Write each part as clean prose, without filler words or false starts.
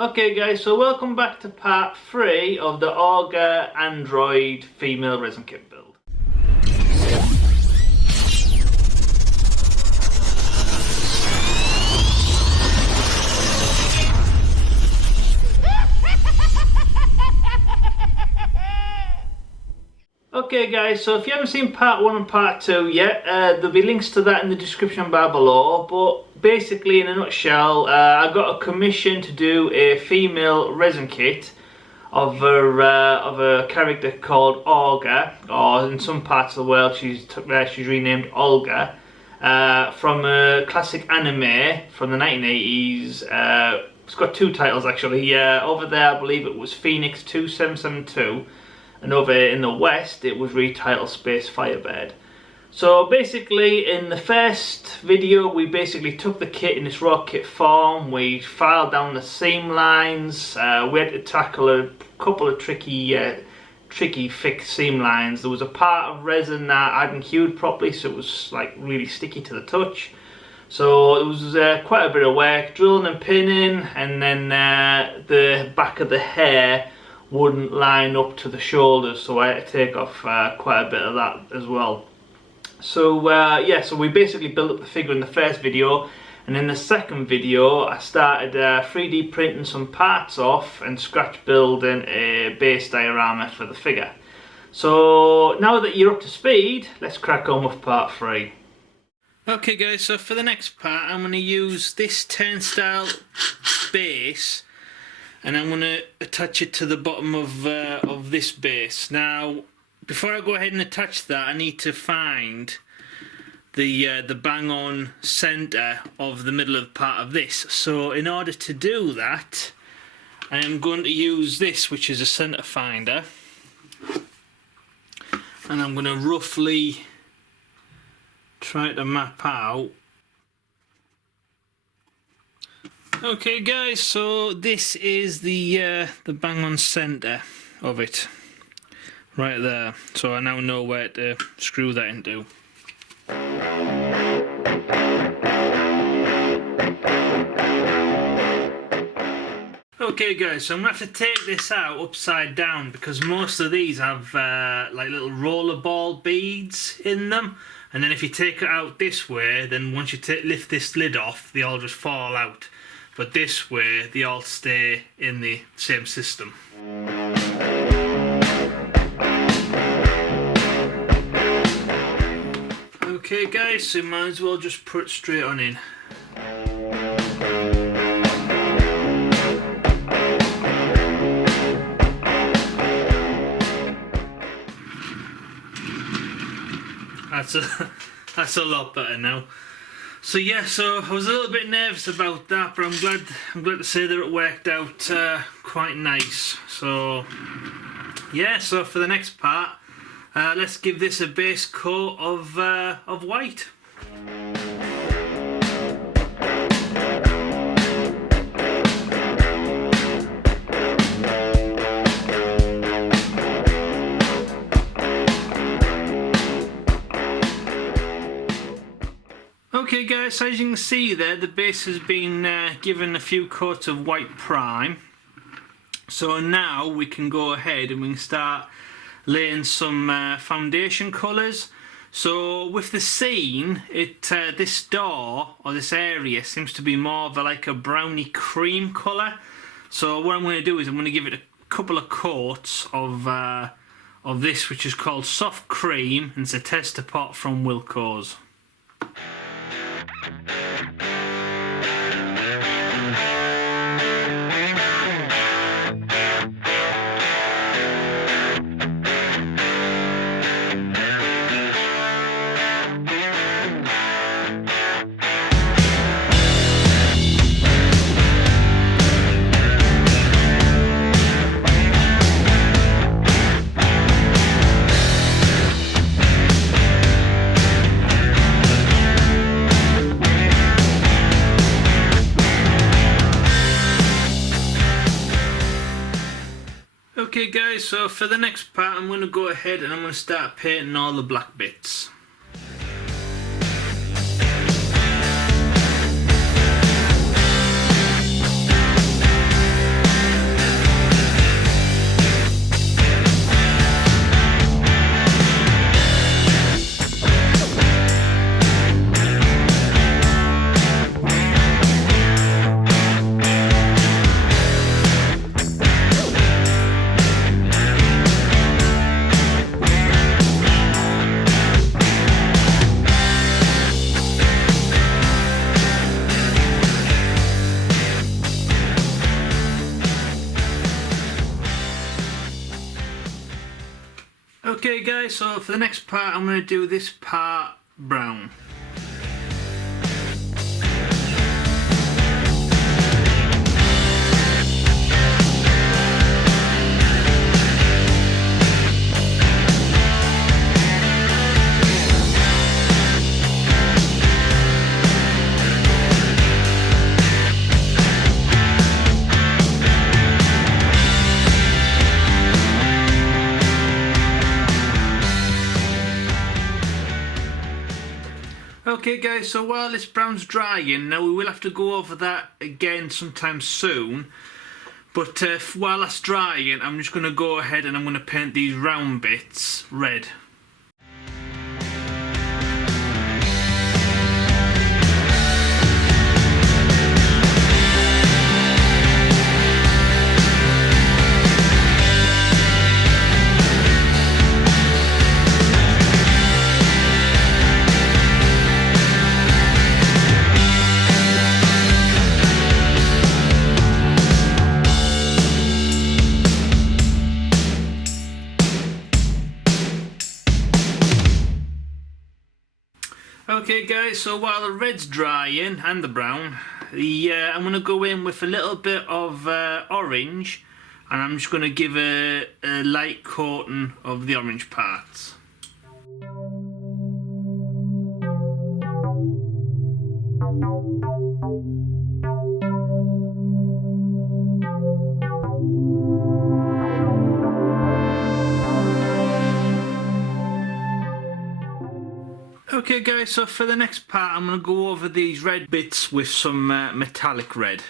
Okay guys, so welcome back to part 3 of the Orga Android female resin kit build. Okay guys, so if you haven't seen part 1 and part 2 yet, there'll be links to that in the description bar below, but basically in a nutshell, I got a commission to do a female resin kit of a character called Orga, or in some parts of the world she's renamed Olga, from a classic anime from the 1980s. It's got 2 titles actually. Over there I believe it was Phoenix 2772. And over in the West it was retitled Space Firebird. So basically in the first video we basically took the kit in this raw kit form, we filed down the seam lines, we had to tackle a couple of tricky fixed seam lines. There was a part of resin that I hadn't cured properly, so it was like really sticky to the touch. So it was quite a bit of work, drilling and pinning, and then the back of the hair wouldn't line up to the shoulders, so I had to take off quite a bit of that as well. So yeah, so we basically built up the figure in the first video, and in the second video I started 3D printing some parts off and scratch building a base diorama for the figure. So now that you're up to speed, let's crack on with part 3. Okay guys, so for the next part I'm going to use this turnstile base, and I'm going to attach it to the bottom of this base. Now, before I go ahead and attach that, I need to find the bang-on centre of the middle of part of this. So in order to do that, I am going to use this, which is a centre finder, and I'm going to roughly try to map out. Okay guys, so this is the bang-on centre of it, right there. So I now know where to screw that into. Okay guys, so I'm going to have to take this out upside down because most of these have like little rollerball beads in them. And then if you take it out this way, then once you lift this lid off, they all just fall out. But this way, they all stay in the same system. Okay guys, so might as well just put it straight on in. That's a lot better now. So yeah, so I was a little bit nervous about that, but I'm glad to say that it worked out quite nice. So yeah, so for the next part, let's give this a base coat of white. Okay guys, so as you can see there, the base has been given a few coats of white prime. So now we can go ahead and we can start laying some foundation colours. So with the scene, this door or this area seems to be more of like a browny cream colour. So what I'm going to do is I'm going to give it a couple of coats of this, which is called soft cream, and it's a tester pot from Wilco's. Okay guys, so for the next part I'm going to go ahead and I'm going to start painting all the black bits. guys, so for the next part I'm going to do this part brown. Okay guys, so while this brown's drying, now we will have to go over that again sometime soon, but while that's drying I'm just going to go ahead and I'm going to paint these round bits red. Okay guys, so while the red's drying and the brown, I'm going to go in with a little bit of orange, and I'm just going to give a light coating of the orange parts. Okay guys, so for the next part I'm going to go over these red bits with some metallic red.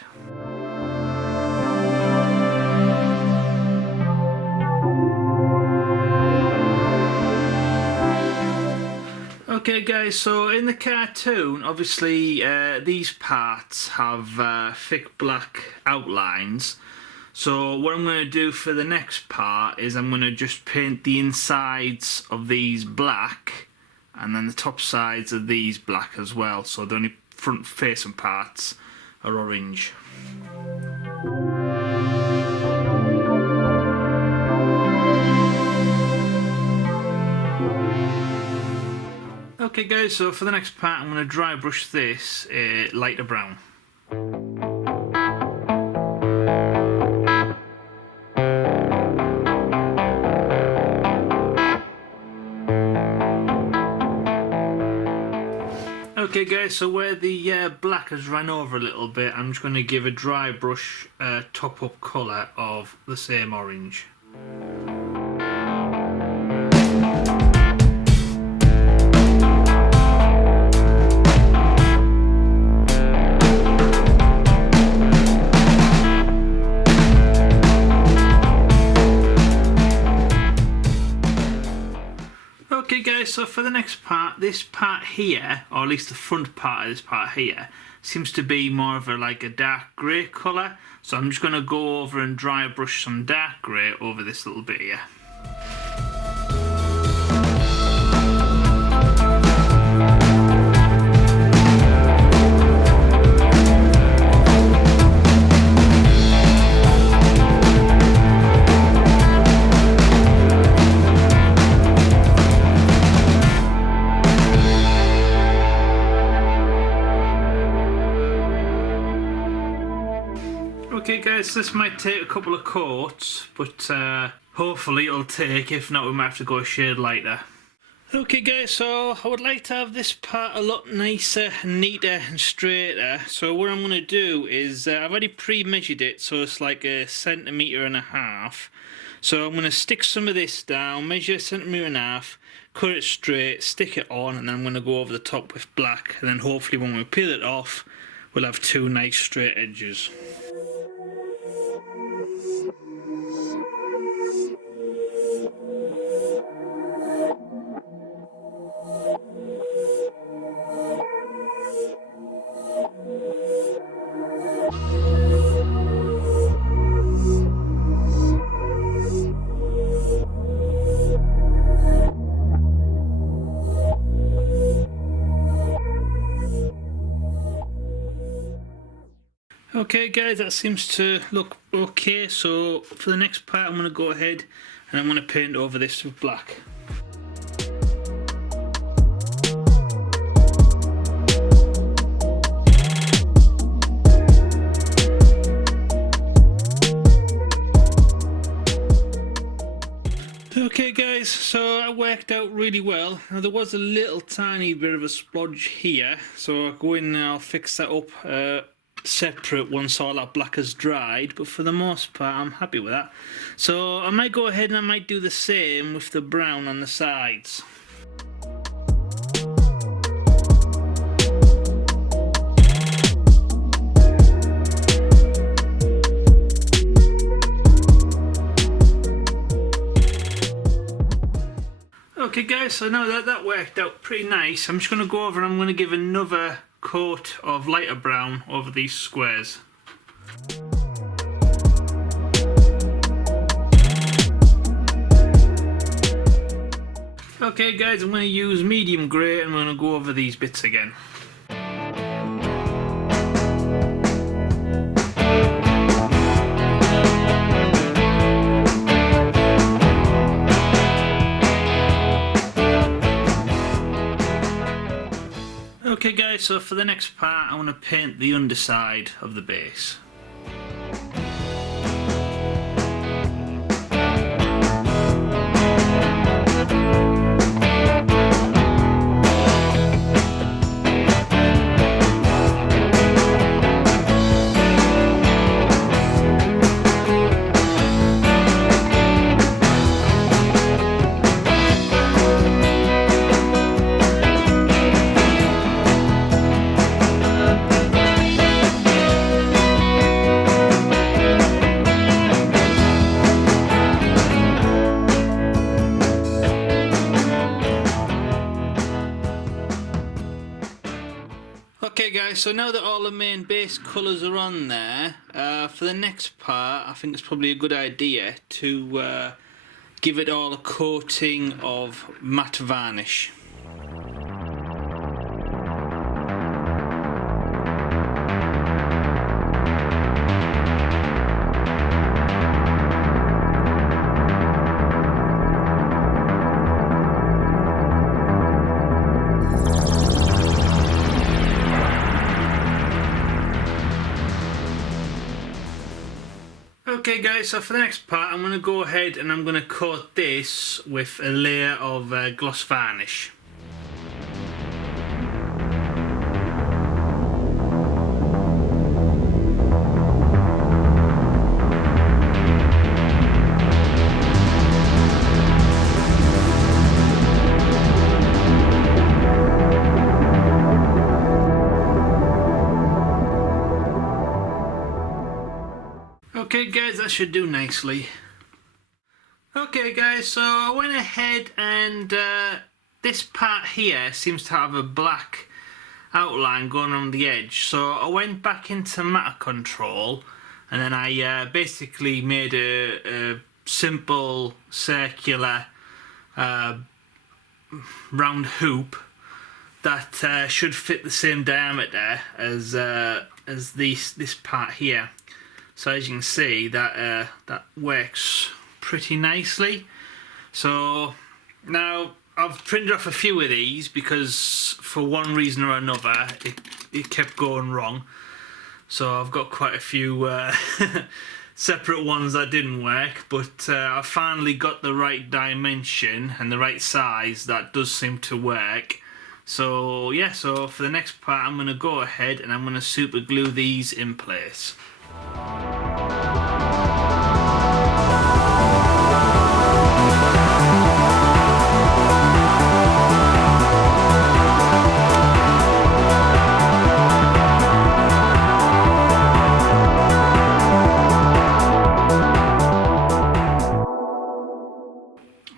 Okay guys, so in the cartoon obviously these parts have thick black outlines. So what I'm going to do for the next part is I'm going to just paint the insides of these black, and then the top sides of these black as well, so the only front facing parts are orange. Okay guys, so for the next part I'm going to dry brush this lighter brown. Okay guys, so where the black has run over a little bit, I'm just going to give a dry brush top up colour of the same orange. Okay guys, so for the next part, this part here, or at least the front part of this part here, seems to be more of a dark grey colour. So I'm just going to go over and dry brush some dark grey over this little bit here. Okay guys, this might take a couple of coats, but hopefully it'll take. If not, we might have to go a shade lighter. Okay guys, so I would like to have this part a lot nicer, neater and straighter. So what I'm going to do is, I've already pre-measured it, so it's like 1.5 centimeters. So I'm going to stick some of this down, measure 1.5 centimeters, cut it straight, stick it on, and then I'm going to go over the top with black. And then hopefully when we peel it off, we'll have two nice straight edges. Okay guys, that seems to look okay, so for the next part I'm going to go ahead and I'm going to paint over this with black. Okay guys, so that worked out really well. Now there was a little tiny bit of a splodge here, so I'll go in and I'll fix that up separate once all that black has dried, but for the most part I'm happy with that. So I might go ahead and I might do the same with the brown on the sides. Okay guys, so now that worked out pretty nice, I'm just going to go over and I'm going to give another coat of lighter brown over these squares. Okay guys, I'm going to use medium grey and I'm going to go over these bits again. Okay guys, so for the next part I want to paint the underside of the base. Okay guys, so now that all the main base colours are on there, for the next part I think it's probably a good idea to give it all a coating of matte varnish. Okay guys, so for the next part I'm going to go ahead and I'm going to coat this with a layer of gloss varnish. Okay guys, that should do nicely. Okay guys, so I went ahead and this part here seems to have a black outline going on the edge, so I went back into matter control and then I basically made a simple circular round hoop that should fit the same diameter as this part here. So as you can see, that works pretty nicely. So now I've printed off a few of these because for one reason or another it kept going wrong. So I've got quite a few separate ones that didn't work, but I finally got the right dimension and the right size that does seem to work. So yeah, so for the next part I'm going to go ahead and I'm going to super glue these in place.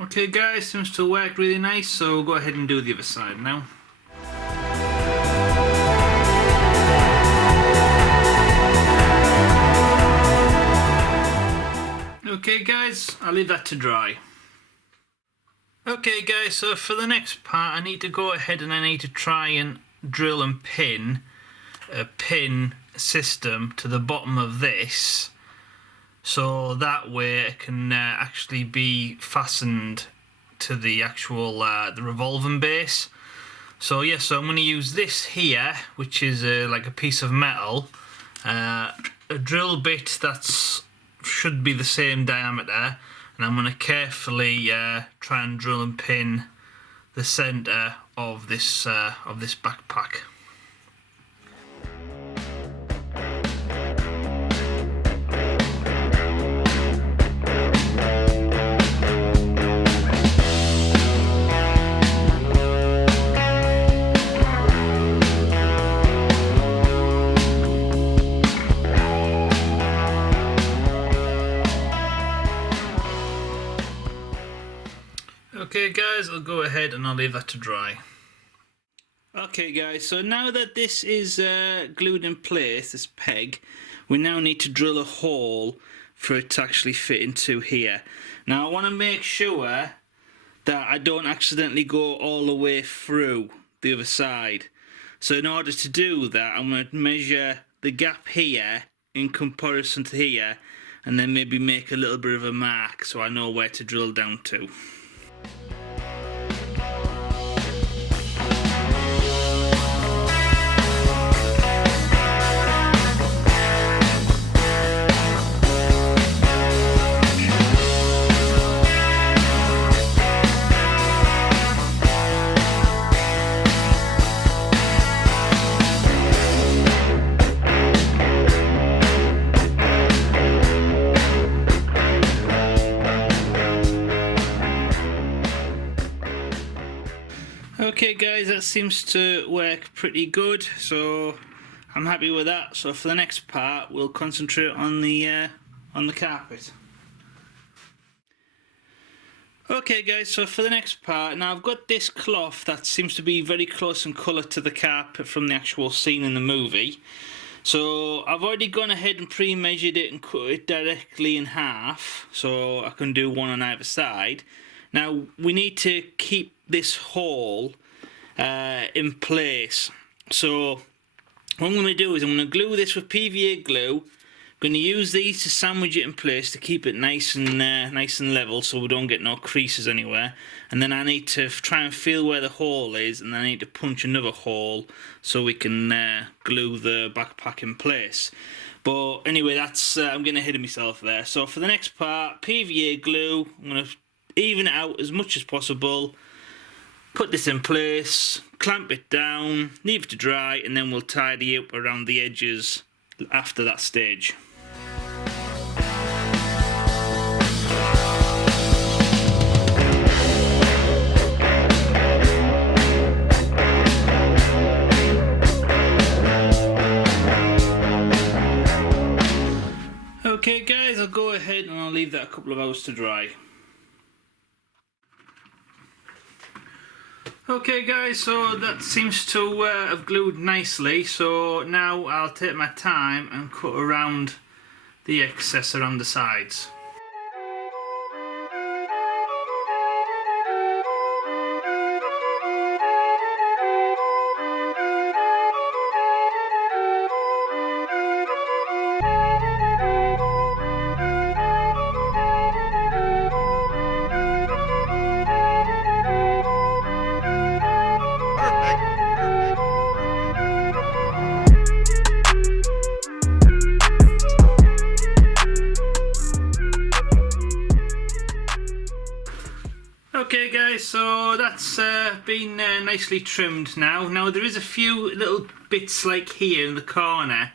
Okay guys, seems to work really nice, so we'll go ahead and do the other side now. Okay guys, I'll leave that to dry. Okay guys, so for the next part I need to go ahead and I need to try and drill and pin a pin system to the bottom of this, so that way it can actually be fastened to the actual the revolving base. So yeah, so I'm going to use this here, which is like a piece of metal, a drill bit that's should be the same diameter, and I'm going to carefully try and drill and pin the centre of this backpack. Okay guys, I'll go ahead and I'll leave that to dry. Okay guys, so now that this is glued in place, this peg, we now need to drill a hole for it to actually fit into here. Now I want to make sure that I don't accidentally go all the way through the other side. So in order to do that, I'm going to measure the gap here in comparison to here, and then maybe make a little bit of a mark so I know where to drill down to. Okay guys, that seems to work pretty good, so I'm happy with that. So for the next part, we'll concentrate on the carpet. Okay guys, so for the next part, now I've got this cloth that seems to be very close in colour to the carpet from the actual scene in the movie. So I've already gone ahead and pre-measured it and cut it directly in half, so I can do one on either side. Now we need to keep this hole in place. So what I'm going to do is I'm going to glue this with PVA glue. I'm going to use these to sandwich it in place to keep it nice and level, so we don't get no creases anywhere. And then I need to try and feel where the hole is, and then I need to punch another hole so we can glue the backpack in place. But anyway, that's I'm getting ahead of myself there. So for the next part, PVA glue, I'm going to even it out as much as possible, put this in place, clamp it down, leave it to dry, and then we'll tidy up around the edges after that stage. Okay guys, I'll go ahead and I'll leave that a couple of hours to dry. Okay guys, so that seems to have glued nicely, so now I'll take my time and cut around the excess around the sides. Okay guys, so that's been nicely trimmed now. Now there is a few little bits like here in the corner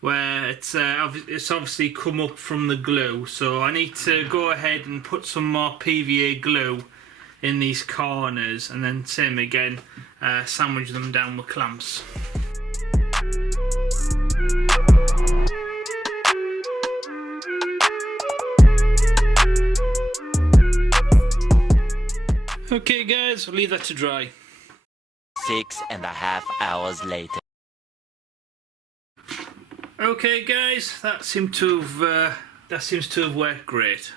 where it's obviously come up from the glue, so I need to go ahead and put some more PVA glue in these corners, and then same again, sandwich them down with clamps. Okay guys, we'll leave that to dry. 6.5 hours later. Okay guys, that seems to have worked great.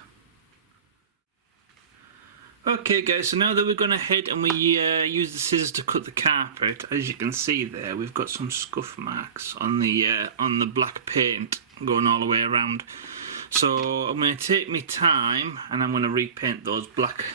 Okay guys, so now that we're going ahead and we use the scissors to cut the carpet, as you can see there, we've got some scuff marks on the black paint going all the way around. So I'm going to take my time and I'm going to repaint those black.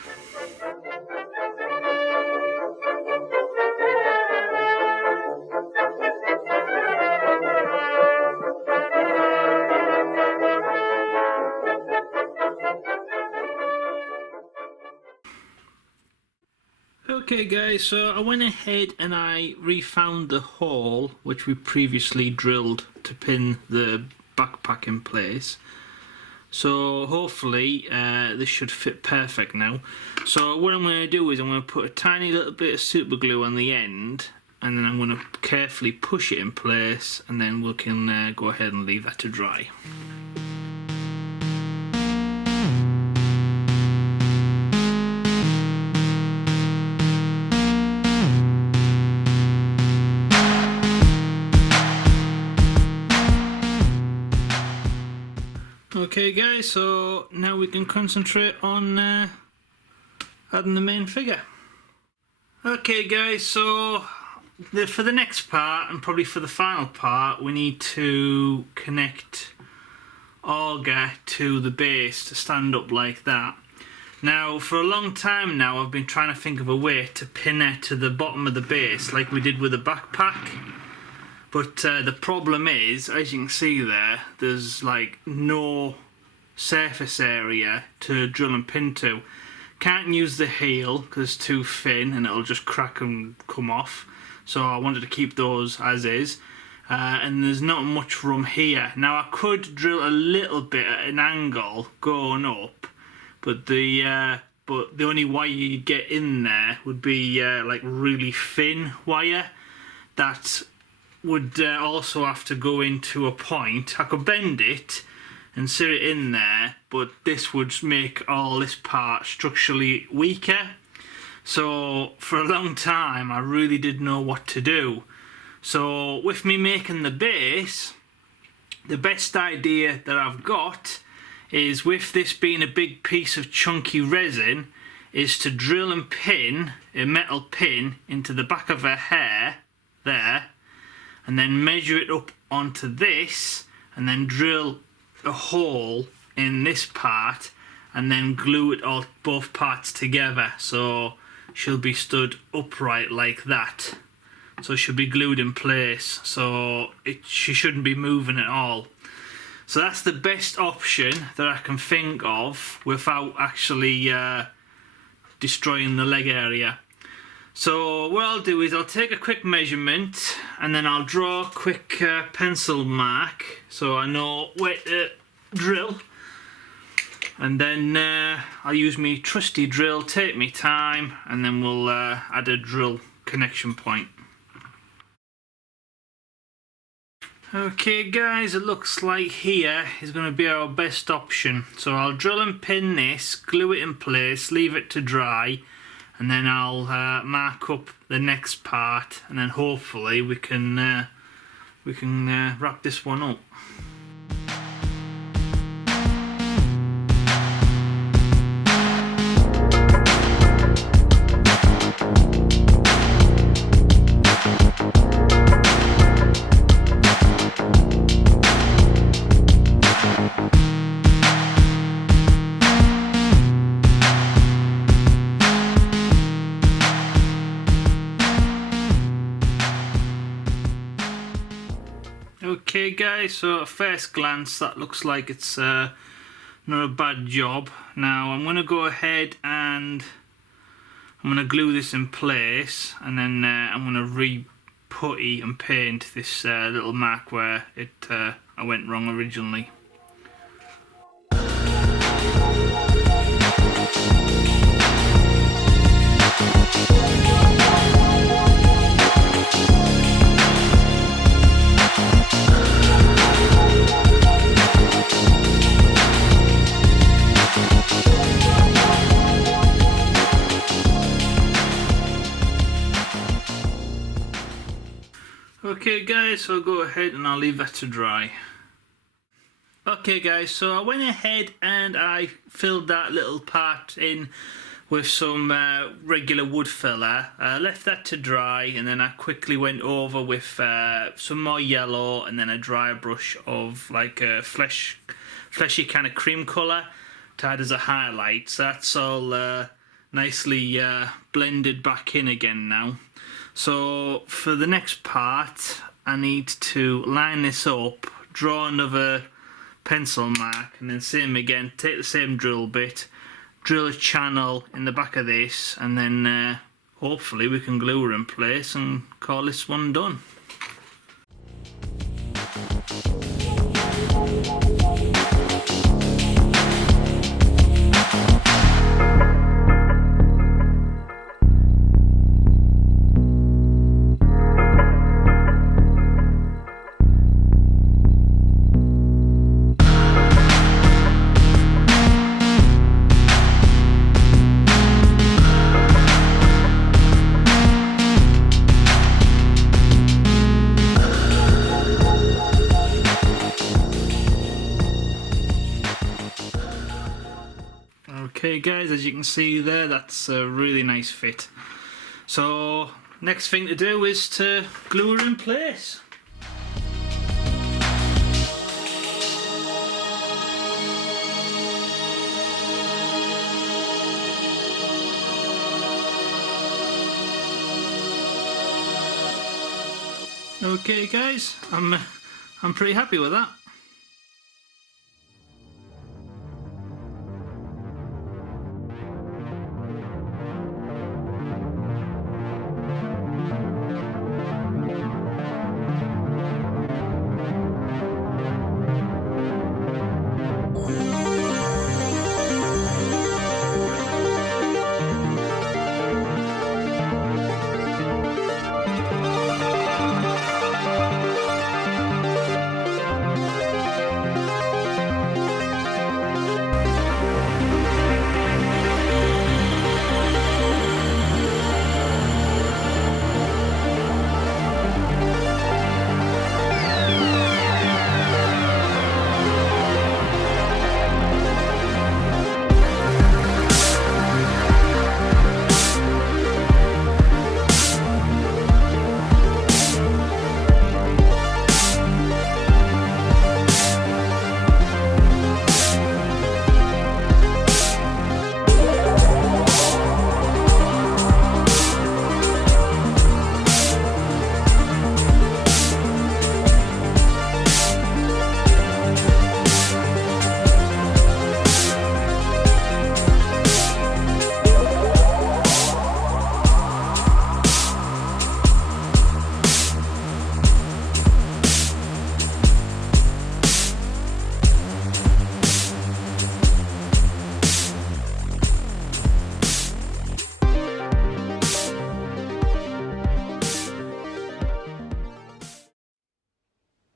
Okay guys, so I went ahead and I refound the hole which we previously drilled to pin the backpack in place. So hopefully this should fit perfect now. So what I'm going to do is I'm going to put a tiny little bit of super glue on the end, and then I'm going to carefully push it in place, and then we can go ahead and leave that to dry. Okay guys, so now we can concentrate on adding the main figure. Okay guys, so for the next part, and probably for the final part, we need to connect Orga to the base to stand up like that. Now for a long time now I've been trying to think of a way to pin it to the bottom of the base like we did with the backpack. But the problem is, as you can see there, there's like no surface area to drill and pin to. Can't use the heel because it's too thin and it'll just crack and come off. So I wanted to keep those as is. And there's not much room here. Now I could drill a little bit at an angle going up, but the only wire you'd get in there would be like really thin wire that would also have to go into a point. I could bend it and sit it in there, but this would make all this part structurally weaker. So for a long time I really didn't know what to do. So with me making the base, the best idea that I've got is, with this being a big piece of chunky resin, is to drill and pin a metal pin into the back of her hair there, and then measure it up onto this, and then drill a hole in this part, and then glue it all, both parts together, so she'll be stood upright like that. So she'll be glued in place, so she shouldn't be moving at all. So that's the best option that I can think of without actually destroying the leg area. So what I'll do is I'll take a quick measurement, and then I'll draw a quick pencil mark so I know where to drill, and then I'll use my trusty drill, take me time, and then we'll add a drill connection point. Okay guys, it looks like here is going to be our best option. So I'll drill and pin this, glue it in place, leave it to dry, and then I'll mark up the next part, and then hopefully we can wrap this one up. Okay guys, so at first glance that looks like it's not a bad job. Now I'm going to go ahead and I'm going to glue this in place, and then I'm going to re-putty and paint this little mark where I went wrong originally. Okay guys, so I'll go ahead and I'll leave that to dry. Okay guys, so I went ahead and I filled that little part in with some regular wood filler. Left that to dry, and then I quickly went over with some more yellow and then a dry brush of like a fleshy kind of cream colour to add as a highlight. So that's all nicely blended back in again now. So for the next part I need to line this up, draw another pencil mark, and then same again, take the same drill bit, drill a channel in the back of this, and then hopefully we can glue her in place and call this one done. Okay guys, as you can see there, that's a really nice fit. So next thing to do is to glue her in place. Okay guys, I'm pretty happy with that.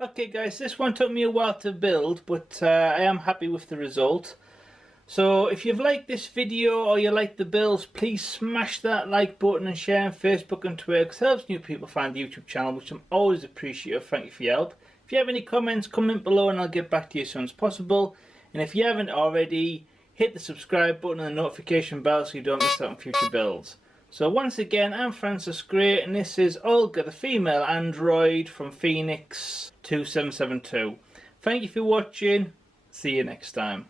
Okay guys, this one took me a while to build, but I am happy with the result. So if you've liked this video or you like the builds, please smash that like button and share on Facebook and Twitter, because it helps new people find the YouTube channel, which I'm always appreciative. Thank you for your help. If you have any comments, comment below and I'll get back to you as soon as possible. And if you haven't already, hit the subscribe button and the notification bell so you don't miss out on future builds. So once again, I'm Francis Gray and this is Olga, the female android from Phoenix 2772. Thank you for watching. See you next time.